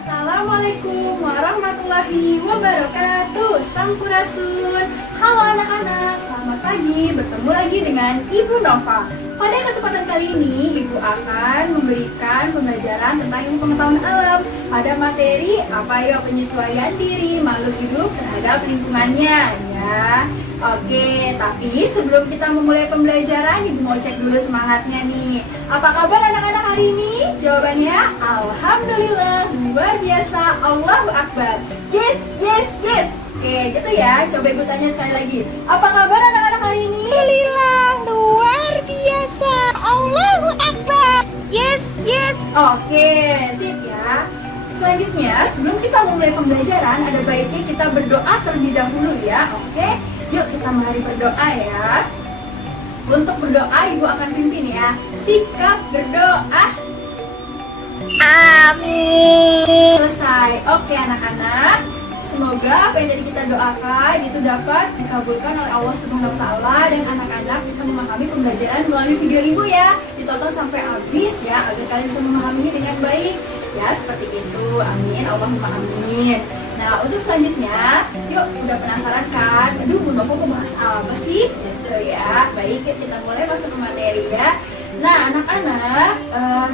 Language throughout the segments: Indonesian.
Assalamualaikum warahmatullahi wabarakatuh. Sampurasun. Halo anak-anak, selamat pagi. Bertemu lagi dengan Ibu Nova. Pada kesempatan kali ini, Ibu akan memberikan pembelajaran tentang ilmu pengetahuan alam pada materi apa ya, penyesuaian diri makhluk hidup terhadap lingkungannya ya. Oke, tapi sebelum kita memulai pembelajaran, Ibu mau cek dulu semangatnya nih. Apa kabar anak-anak hari ini? Jawabannya, Alhamdulillah, luar biasa, Allahu Akbar. Yes, yes, yes. Oke, gitu ya. Coba Ibu tanya sekali lagi. Apa kabar anak-anak hari ini? Alhamdulillah, luar biasa, Allahu Akbar. Yes, yes. Oke, sip ya. Selanjutnya, sebelum kita memulai pembelajaran, ada baiknya kita berdoa terlebih dahulu ya. Oke, yuk kita mari berdoa ya. Untuk berdoa, Ibu akan pimpin ya. Sikap berdoa. Amin. Selesai. Oke anak-anak, semoga apa yang tadi kita doakan itu dapat dikabulkan oleh Allah Subhanahu wa Ta'ala, dan anak-anak bisa memahami pembelajaran melalui video Ibu ya. Ditonton sampai habis ya, agar kalian bisa memahaminya dengan baik. Ya, seperti itu. Amin. Allahumma amin. Nah, untuk selanjutnya, yuk, udah penasaran kan? Aduh, Bu Nova mau bahas apa sih? Gitu ya. Baik, kita mulai masuk ke materi ya. Nah, anak-anak,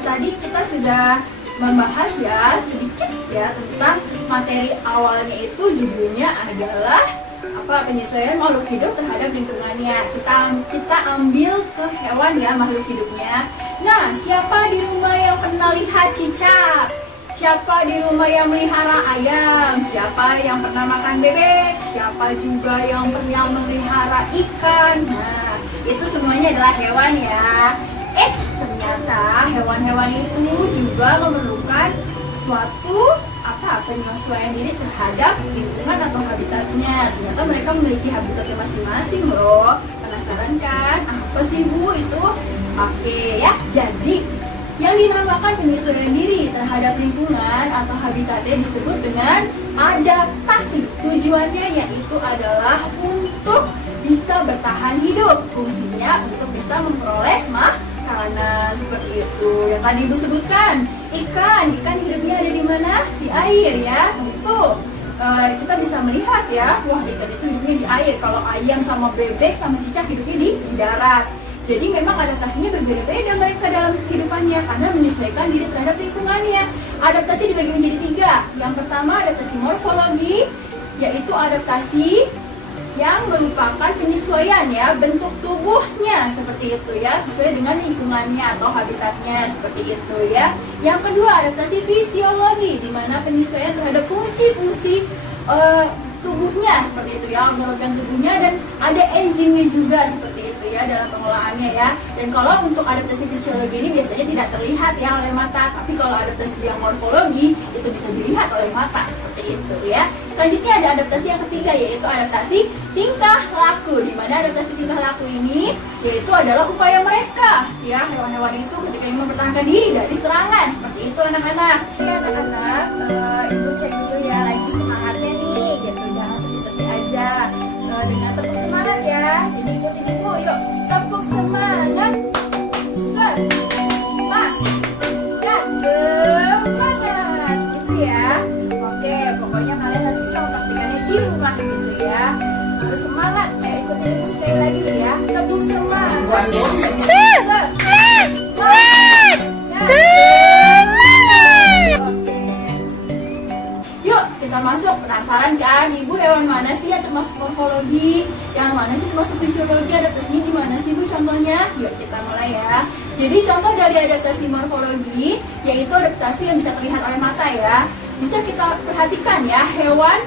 tadi kita sudah membahas ya sedikit ya tentang materi awalnya, itu judulnya adalah apa, penyesuaian makhluk hidup terhadap lingkungannya. Kita ambil ke hewan ya, makhluk hidupnya. Nah, siapa di rumah yang pernah lihat cicak? Siapa di rumah yang melihara ayam? Siapa yang pernah makan bebek? Siapa juga yang pernah memelihara ikan? Nah, itu semuanya adalah hewan ya. Ternyata hewan-hewan itu juga memerlukan suatu penyesuaian diri terhadap lingkungan atau habitatnya. Ternyata mereka memiliki habitatnya masing-masing, bro. Penasaran kan? Apa sih Bu itu? Oke ya, jadi yang dinamakan penyesuaian diri terhadap lingkungan atau habitatnya disebut dengan adaptasi. Tujuannya yaitu adalah untuk bisa bertahan hidup. Fungsinya untuk bisa memperoleh makanan, seperti itu. Yang tadi Ibu sebutkan, ikan hidupnya ada di mana? Di air ya. Tentu kita bisa melihat ya, wah ikan itu hidupnya di air. Kalau ayam sama bebek sama cicak hidupnya di darat. Jadi memang adaptasinya berbeda-beda mereka dalam kehidupannya karena menyesuaikan diri terhadap lingkungannya. Adaptasi dibagi menjadi 3. Yang pertama adaptasi morfologi, yaitu adaptasi yang merupakan penyesuaian ya bentuk tubuhnya, seperti itu ya, sesuai dengan lingkungannya atau habitatnya, seperti itu ya. Yang kedua adaptasi fisiologi, di mana penyesuaian terhadap fungsi-fungsi tubuhnya, seperti itu ya, organ-organ tubuhnya, dan ada enzimnya juga, seperti itu ya dalam pengelolaannya ya. Dan kalau untuk adaptasi fisiologi ini biasanya tidak terlihat ya oleh mata, tapi kalau adaptasi yang morfologi itu bisa dilihat oleh mata, seperti itu ya. Selanjutnya ada adaptasi yang ketiga, yaitu adaptasi tingkah laku, di mana adaptasi tingkah laku ini yaitu adalah upaya mereka ya, hewan-hewan itu ketika ingin mempertahankan diri dari serangan, seperti itu anak-anak. Ya anak-anak, Ibu cek dulu ya lagi semangatnya nih, gitu, jangan sedih-sedih aja. Dengan tepuk semangat ya, jadi ikutin Ibu, yuk tepuk semangat. Semangat gitu ya. Oke, pokoknya kalian harus bisa mempraktikannya di rumah gitu ya. Harus semangat. Ikutin Ibu sekali lagi ya. Tepuk semangat. Yuk kita masuk. Penasaran kan? Ibu, hewan mana sih yang termasuk morfologi? Yang mana sih termasuk fisiologi? Adaptasinya gimana sih Bu contohnya? Yuk kita mulai ya. Jadi contoh dari adaptasi morfologi yaitu adaptasi yang bisa terlihat oleh mata ya. Bisa kita perhatikan ya, hewan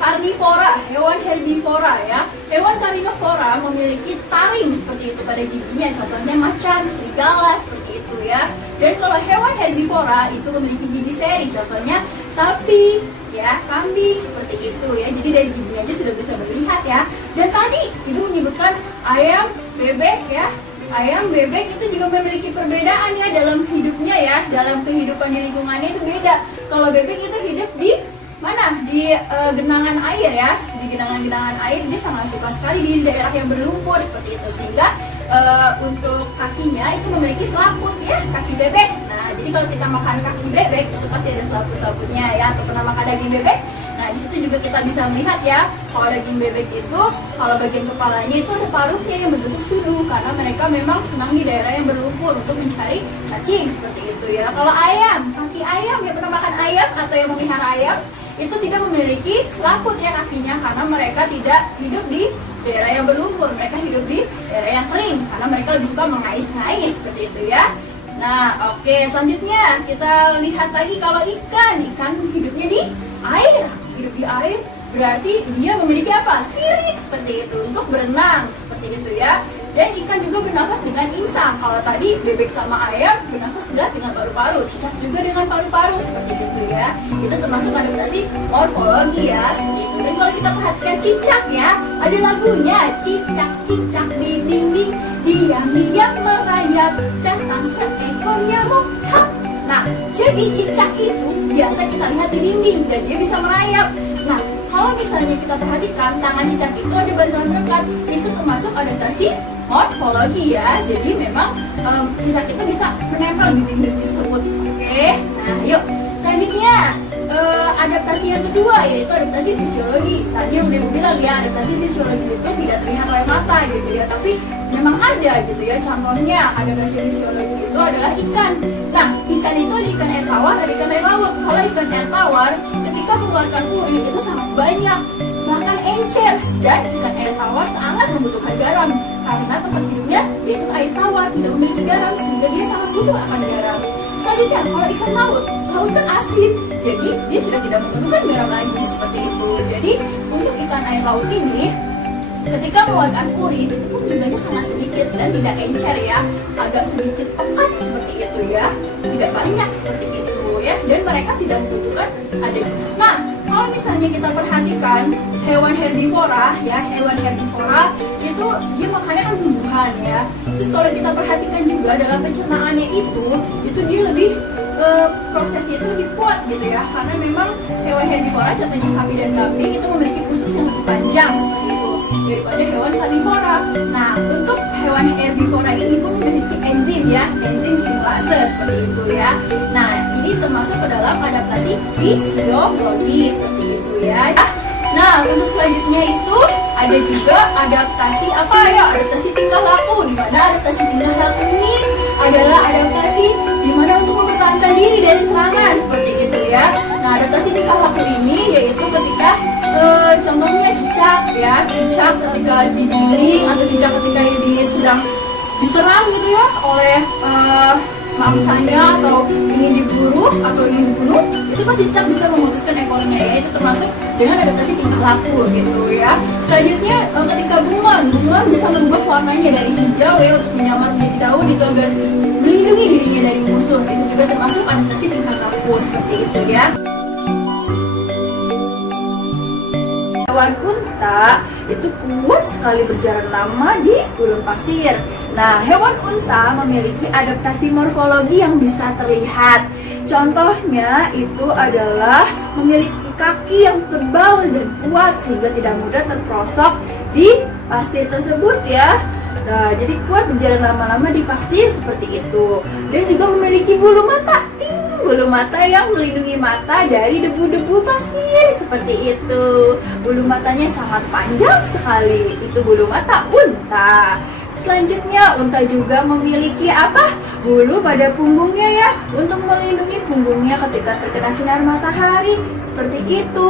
karnivora, hewan herbivora ya. Hewan karnivora memiliki taring seperti itu pada giginya, contohnya macan, serigala, seperti itu ya. Dan kalau hewan herbivora itu memiliki gigi seri, contohnya sapi ya, kambing, seperti itu ya. Jadi dari giginya aja sudah bisa melihat ya. Dan tadi Ibu menyebutkan ayam, bebek ya. Ayam, bebek itu juga memiliki perbedaan ya dalam hidupnya ya, dalam kehidupan di lingkungannya itu beda. Kalau bebek itu hidup di mana mana? Di genangan air ya, di genangan-genangan air dia sangat suka sekali di daerah yang berlumpur seperti itu, sehingga untuk kakinya itu memiliki selaput ya, kaki bebek. Nah, jadi kalau kita makan kaki bebek itu pasti ada selaput-selaputnya ya, atau pernah makan daging bebek. Nah, di situ juga kita bisa melihat ya, kalau daging bebek itu, kalau bagian kepalanya itu ada paruhnya yang berbentuk sudu, karena mereka memang senang di daerah yang berlumpur untuk mencari cacing seperti itu ya. Kalau ayam, kaki ayam, yang pernah makan ayam atau yang memelihara ayam, itu tidak memiliki selaput ya kakinya, karena mereka tidak hidup di daerah yang berlumpur, mereka hidup di daerah yang kering, karena mereka lebih suka mengais-ngais seperti itu ya. Nah, oke, selanjutnya kita lihat lagi kalau ikan hidupnya di air. Hidup di air berarti dia memiliki apa? Sirip seperti itu untuk berenang seperti itu ya. Dan ikan juga bernafas dengan insang. Kalau tadi bebek sama ayam bernafas jelas dengan paru-paru, cicak juga dengan paru-paru seperti itu ya. Itu termasuk adaptasi morfologi ya seperti itu. Dan kalau kita perhatikan cicak ya, ada lagunya, cicak-cicak di dinding, diam-diam merayap, datang seekor nyamuk. Nah, jadi cicak itu biasa kita lihat di dinding dan dia bisa merayap. Nah, kalau misalnya kita perhatikan tangan cicak itu ada bantuan berkat, itu termasuk adaptasi morfologi ya. Jadi memang cicak itu bisa menempel di dinding tersebut. Oke, nah yuk selanjutnya adaptasi yang kedua yaitu adaptasi fisiologi. Tadi yang udah bilang ya, adaptasi fisiologi itu tidak terlihat oleh mata gitu ya, tapi memang ada gitu ya. Contohnya adaptasi fisiologi itu adalah ikan. Nah, ikan itu ada ikan air tawar, ada ikan air laut. Kalau ikan air tawar ketika mengeluarkan urin itu sangat banyak, bahkan encer. Dan ikan air tawar sangat membutuhkan garam karena tempat hidupnya yaitu air tawar, tidak memiliki garam sehingga dia sangat butuh akan garam. Selanjutnya kalau ikan laut kan asin, jadi dia sudah tidak membutuhkan garam lagi seperti itu. Jadi untuk ikan air laut ini ketika mengeluarkan urin itu pun jumlahnya sangat sedikit dan tidak encer ya, agak sedikit pekat seperti itu ya, tidak banyak seperti itu ya, dan mereka tidak membutuhkan adegan. Nah, kalau misalnya kita perhatikan hewan herbivora ya, hewan herbivora itu dia makannya kan tumbuhan ya. Terus kalau kita perhatikan juga dalam pencernaannya itu dia lebih prosesnya itu lebih kuat gitu ya, karena memang hewan herbivora contohnya sapi dan kambing itu memiliki usus yang lebih panjang seperti itu daripada hewan karnivora. Nah, untuk hewan herbivora ini pun memiliki enzim ya, enzim stimulase seperti itu ya. Nah, ini termasuk ke dalam adaptasi fisiologi seperti itu ya. Nah, untuk selanjutnya itu ada juga adaptasi apa ya? Adaptasi tingkah laku. Di mana adaptasi tingkah laku ini adalah adaptasi di mana untuk mempertahankan diri dari serangan seperti itu ya. Nah, adaptasi tingkah laku ini yaitu ketika contohnya cicak ya, cicak ketika digiling atau cicak ketika sedang diserang gitu ya oleh mangsanya atau ingin diburu atau ingin dibunuh, itu pasti cicak bisa memutuskan ekornya ya. Itu termasuk dengan adaptasi tingkah laku gitu ya. Selanjutnya ketika bunglon bisa merubah warnanya dari hijau ya untuk menyamar menjadi daun itu agar melindungi dirinya dari musuh. Itu juga termasuk adaptasi tingkah laku seperti itu ya. Hewan unta itu kuat sekali berjalan lama di gurun pasir. Nah, hewan unta memiliki adaptasi morfologi yang bisa terlihat. Contohnya itu adalah memiliki kaki yang tebal dan kuat sehingga tidak mudah terperosok di pasir tersebut ya. Nah, jadi kuat berjalan lama-lama di pasir seperti itu. Dan juga memiliki bulu mata. Bulu mata yang melindungi mata dari debu-debu pasir seperti itu. Bulu matanya sangat panjang sekali. Itu bulu mata unta. Selanjutnya unta juga memiliki apa? Bulu pada punggungnya ya, untuk melindungi punggungnya ketika terkena sinar matahari seperti itu.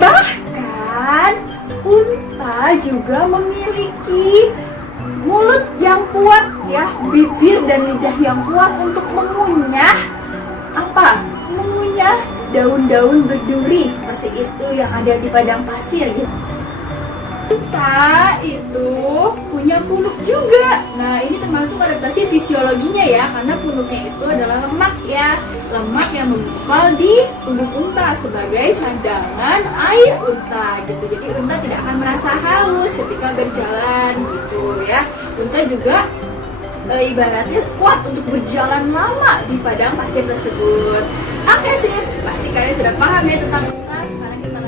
Bahkan unta juga memiliki mulut yang kuat ya, bibir dan lidah yang kuat untuk mengunyah apa? Mengunyah daun-daun berduri seperti itu yang ada di padang pasir gitu. Unta itu punya punuk juga. Nah, ini termasuk adaptasi fisiologinya ya, karena punuknya itu adalah lemak ya, lemak yang menggumpal di punuk unta sebagai cadangan air unta gitu. Jadi unta tidak akan merasa haus ketika berjalan gitu ya. Unta juga ibaratnya kuat untuk berjalan lama di padang pasir tersebut. Oke sih, pasti kalian sudah paham ya tentang unta. Sekarang kita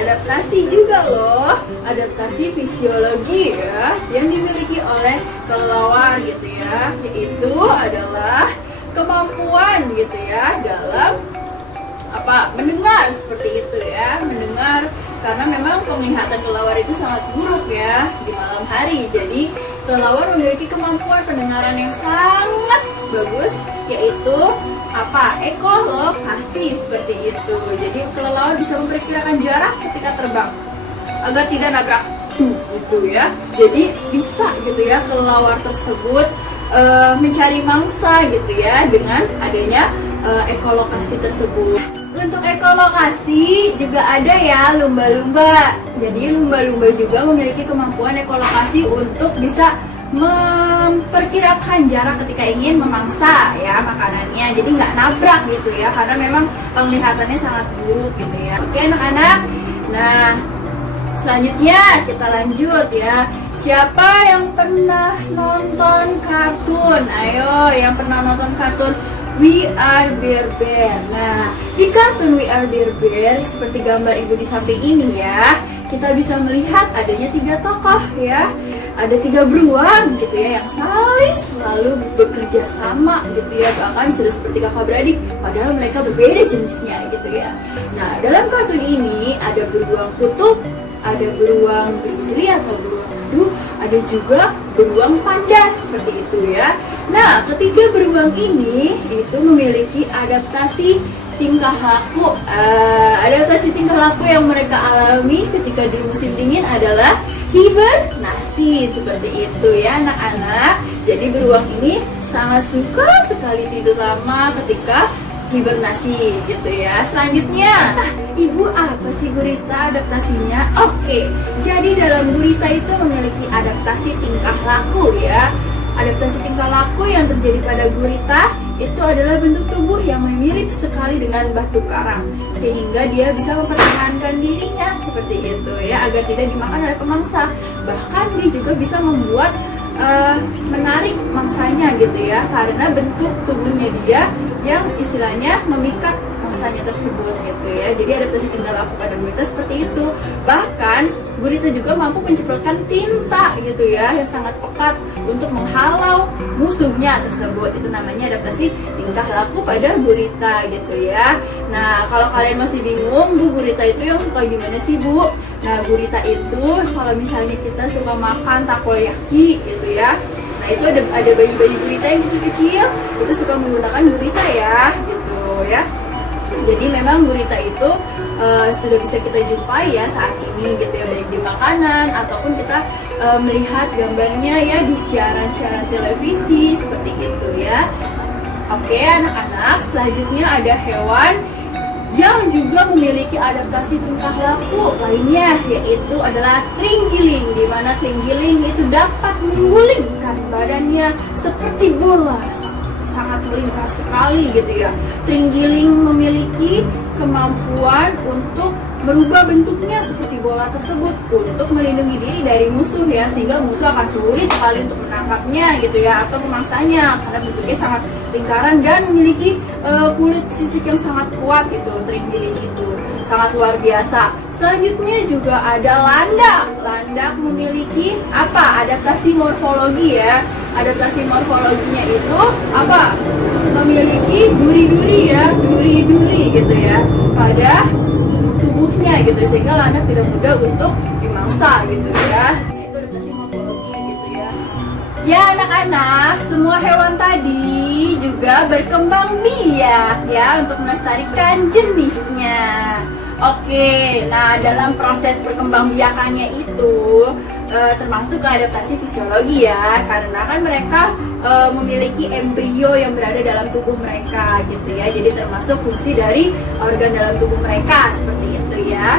adaptasi juga loh, adaptasi fisiologi ya, yang dimiliki oleh kelelawar gitu ya, yaitu adalah kemampuan gitu ya dalam mendengar seperti itu ya, mendengar, karena memang penglihatan kelelawar itu sangat buruk ya di malam hari. Jadi kelelawar memiliki kemampuan pendengaran yang sangat bagus, yaitu ekolokasi seperti itu. Jadi kelelawar bisa memperkirakan jarak ketika terbang agar tidak nabrak gitu ya. Jadi bisa gitu ya kelelawar tersebut mencari mangsa gitu ya dengan adanya ekolokasi tersebut. Untuk ekolokasi juga ada ya lumba-lumba. Jadi lumba-lumba juga memiliki kemampuan ekolokasi untuk bisa memperkirakan jarak ketika ingin memangsa ya makanannya. Jadi nggak nabrak gitu ya, karena memang penglihatannya sangat buruk gitu ya. Oke anak-anak. Nah, selanjutnya kita lanjut ya. Siapa yang pernah nonton kartun? Ayo, yang pernah nonton kartun We Are Bear Bear. Nah, di kartun We Are Bear Bear, seperti gambar ibu di samping ini ya, kita bisa melihat adanya 3 tokoh ya. Ada 3 beruang gitu ya, yang saling selalu bekerja sama gitu ya. Bahkan sudah seperti kakak beradik, padahal mereka berbeda jenisnya gitu ya. Nah, dalam kartun ini ada beruang kutub, ada beruang grizzly atau beruang madu, ada juga beruang panda seperti itu ya. Nah, ketiga beruang ini itu memiliki adaptasi tingkah laku. Adaptasi tingkah laku yang mereka alami ketika di musim dingin adalah hibernasi seperti itu ya anak-anak. Jadi beruang ini sangat suka sekali tidur lama ketika hibernasi gitu ya. Selanjutnya, ibu apa sih gurita adaptasinya? Oke, jadi dalam gurita itu memiliki adaptasi tingkah laku ya. Adaptasi tingkah laku yang terjadi pada gurita itu adalah bentuk tubuh yang mirip sekali dengan batu karang, sehingga dia bisa mempertahankan dirinya seperti itu ya, agar tidak dimakan oleh pemangsa. Bahkan dia juga bisa membuat menarik mangsanya gitu ya, karena bentuk tubuhnya dia yang istilahnya memikat mangsanya tersebut gitu ya. Jadi adaptasi tingkah laku pada gurita seperti itu. Bahkan gurita juga mampu mencipratkan tinta gitu ya, yang sangat pekat untuk menghalau musuhnya tersebut. Itu namanya adaptasi tingkah laku pada gurita gitu ya. Nah, kalau kalian masih bingung, Bu, gurita itu yang suka gimana sih, Bu? Nah, gurita itu kalau misalnya kita suka makan takoyaki gitu ya. Nah, itu ada bayi-bayi gurita yang kecil-kecil, itu suka menggunakan gurita ya, gitu ya. Jadi memang gurita itu sudah bisa kita jumpai ya saat ini gitu ya, baik di makanan ataupun kita melihat gambarnya ya di siaran-siaran televisi seperti itu ya. Oke anak-anak, selanjutnya ada hewan yang juga memiliki adaptasi tingkah laku lainnya, yaitu adalah terenggiling, di mana terenggiling itu dapat menggulingkan badannya seperti bola, sangat melingkar sekali gitu ya. Terenggiling memiliki kemampuan untuk merubah bentuknya seperti bola tersebut untuk melindungi diri dari musuh ya, sehingga musuh akan sulit sekali untuk menangkapnya gitu ya, atau memangsanya, karena bentuknya sangat lingkaran dan memiliki kulit sisik yang sangat kuat gitu. Terenggiling itu sangat luar biasa. Selanjutnya juga ada landak. Landak memiliki adaptasi morfologi ya. Adaptasi morfologinya itu memiliki duri-duri ya, duri-duri gitu ya pada tubuhnya gitu, sehingga landak tidak mudah untuk dimangsa gitu ya. Itu adaptasi morfologi gitu ya. Ya anak-anak, semua hewan tadi juga berkembang biak ya untuk melestarikan jenisnya. Oke, nah dalam proses perkembangbiakannya itu termasuk ke adaptasi fisiologi ya, karena kan mereka memiliki embrio yang berada dalam tubuh mereka gitu ya. Jadi termasuk fungsi dari organ dalam tubuh mereka seperti itu ya.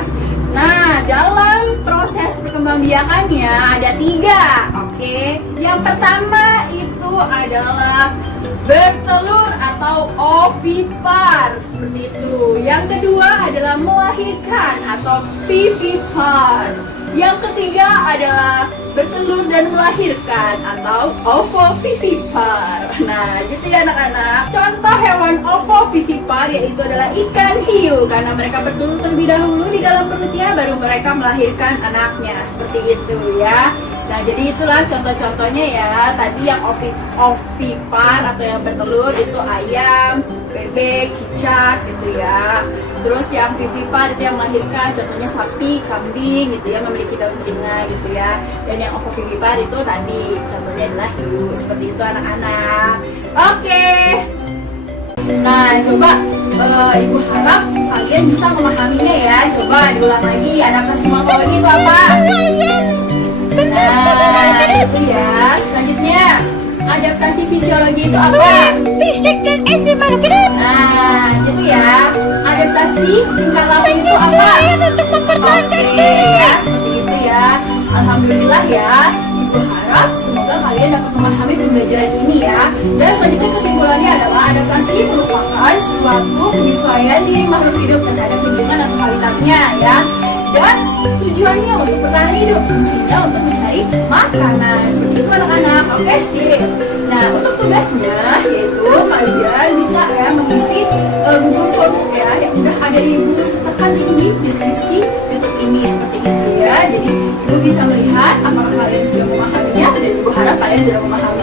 Nah, dalam proses perkembangbiakannya ada 3. Oke, yang pertama itu adalah bertelur atau ovipar seperti itu. Yang kedua adalah melahirkan atau vivipar. Yang ketiga adalah bertelur dan melahirkan atau ovovivipar. Nah, gitu ya anak-anak. Contoh hewan ovovivipar yaitu adalah ikan hiu, karena mereka bertelur terlebih dahulu di dalam perutnya, baru mereka melahirkan anaknya, seperti itu ya. Nah, jadi itulah contoh-contohnya ya. Tadi yang ovipar atau yang bertelur itu ayam, bebek, cicak gitu ya. Terus yang vivipar itu yang melahirkan, contohnya sapi, kambing gitu ya, memiliki daun telinga gitu ya. Dan yang ovovivipar itu tadi contohnya adalah hiu. Seperti itu anak-anak. Oke. Nah, coba Ibu harap kalian bisa memahaminya ya. Coba diulang lagi, adaptasi morfologi itu apa? Nah, itu ya. Selanjutnya, adaptasi fisiologi itu apa? Fisik dan enzim makanan. Nah, itu ya. Adaptasi tingkah laku itu apa? Penyesuaian untuk mempertahankan Oke, diri. ya, seperti itu ya. Alhamdulillah ya. Ibu harap semoga kalian dapat memahami pembelajaran ini ya. Dan selanjutnya kesimpulannya adalah adaptasi merupakan suatu penyesuaian diri makhluk hidup terhadap lingkungan atau habitatnya ya. Dan tujuannya untuk bertahan hidup, fungsinya untuk mencari makanan. Seperti itu anak-anak. Oke, sip. Nah, untuk tugasnya yaitu kalian bisa ya mengisi Google Form ya yang udah ada Ibu sertakan di deskripsi YouTube ini, seperti itu ya. Jadi Ibu bisa melihat apakah kalian sudah memahaminya, dan Ibu harap kalian sudah memahami.